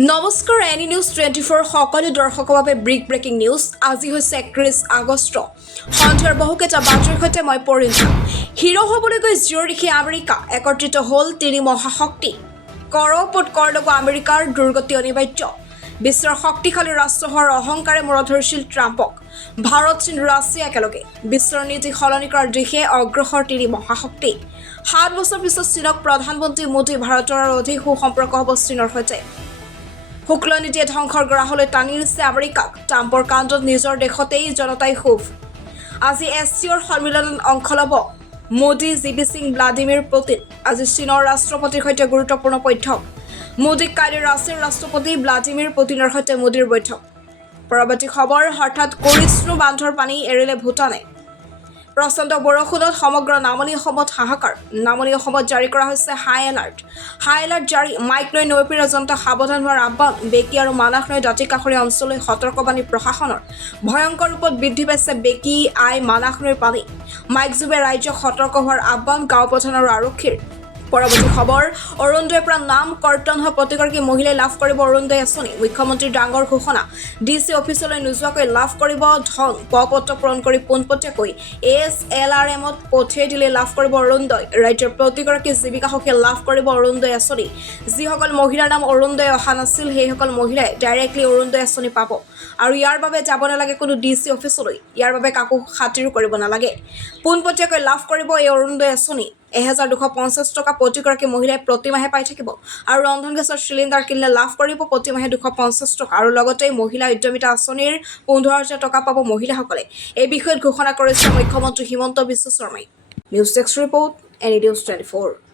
নমস্কাৰ any news 24 সকলো দৰ্শকৰ বাবে ব্ৰেকিং নিউজ আজি হৈছে 31 আগষ্ট সন্ধিয়াৰ বহুকেইটা বাতৰিৰ সৈতে মই পৰিণত হিৰো হ'বলৈ গৈ জিঅ' দেখি আমেৰিকা একত্ৰিত হ'ল তিনি মহাশক্তি কৰৰ ওপৰত কৰ লগোৱা আমেৰিকাৰ দুৰ্গতি অনিবাৰ্য বিশ্বৰ শক্তিশালী ৰাষ্ট্ৰ হোৱাৰ অহংকাৰে মূৰত ধৰিছিল ট্ৰাম্পক ভাৰত চীন ৰাছিয়া একেলগে বিশ্বৰ নীতি সলনি কৰাৰ দিশে অগ্ৰসৰ তিনি মহাশক্তি 7 বছৰ পিছত চীনক প্ৰধানমন্ত্ৰী মোদী ভাৰতৰ আৰু অধিক সুসম্পৰ্ক হ'ব চীনৰ সৈতে শুক্ল নীতিয়ে ধ্বংসৰ গ্ৰাহলৈ টানি নিছে আমেৰিকাক ট্ৰাম্পৰ কাণ্ডত নিজৰ দেশতেই জনতাই ক্ষোভ আজি এছিয়াৰ সন্মিলনত অংশ ল'ব Modi GB Singh Vladimir Putin আজি চীনৰ ৰাষ্ট্ৰপতিৰ সৈতে গুৰুত্বপূৰ্ণ বৈঠক মোদীক কাইলৈ ৰাছিয়াৰ ৰাষ্ট্ৰপতি ভ্লাদিমিৰ পুতিনৰ সৈতে মোদীৰ বৈঠক পৰৱৰ্তী খবৰ হঠাৎ কৰিশ্ণু বান্ধৰ পানী এৰিলে ভূটানে প্ৰচণ্ড বৰষুণত সমগ্ৰ নামনি অসমত হাহাকাৰ নামনি অসমত জাৰি কৰা হৈছে হাই এলাৰ্ট জাৰি মাইক লৈ নৈপীড় জনতা সাৱধান হোৱাৰ আহ্বান বেকী আৰু মানাহ নৈ দাঁতি কাষৰীয়া অঞ্চললৈ সতৰ্কবাণী প্ৰশাসনৰ ভয়ংকৰ ৰূপত বৃদ্ধি পাইছে বেকী আই মানাহ নৈৰ পানী মাইকযোগে ৰাজ্যক সতৰ্ক হোৱাৰ আহ্বান গাঁও প্ৰধান আৰু আৰক্ষীৰ পৰৱৰ্তী খবৰ অৰুণোদয়ৰ পৰা নাম কৰ্তন হোৱা প্ৰতিগৰাকী মহিলাই লাভ কৰিব অৰুণোদয় আঁচনি মুখ্যমন্ত্ৰীৰ ডাঙৰ ঘোষণা ডিচি অফিচলৈ নোযোৱাকৈ লাভ কৰিব ধন পত্ৰ পূৰণ কৰি পোনপটীয়াকৈ SLRMত পঠিয়াই দিলে লাভ কৰিব অৰুণোদয় ৰাজ্যৰ প্ৰতিগৰাকী জীৱিকা সখীয়ে লাভ কৰিব অৰুণোদয় আঁচনি যিসকল মহিলাৰ নাম অৰুণোদয় অহা নাছিল সেইসকল মহিলাই ডাইৰেক্টলি অৰুণোদয় আঁচনি পাব আৰু ইয়াৰ বাবে যাব নালাগে কোনো ডিচি অফিচলৈ ইয়াৰ বাবে কাকো খাতিৰো কৰিব নালাগে পোনপটীয়াকৈ লাভ কৰিব এই অৰুণোদয় আঁচনি 1250 টকা প্ৰতিগৰাকী মহিলাই প্ৰতিমাহে পাই থাকিব আৰু ৰন্ধন গেছৰ চিলিণ্ডাৰ কিনিলে লাভ কৰিব প্ৰতিমাহে 250 টকা আৰু লগতে মহিলা উদ্যমিতা আঁচনিৰ 15000 টকা পাব মহিলাসকলে এই বিষয়ত ঘোষণা কৰিছে মুখ্যমন্ত্ৰী হিমন্ত বিশ্ব শৰ্মাই news desk report any news 24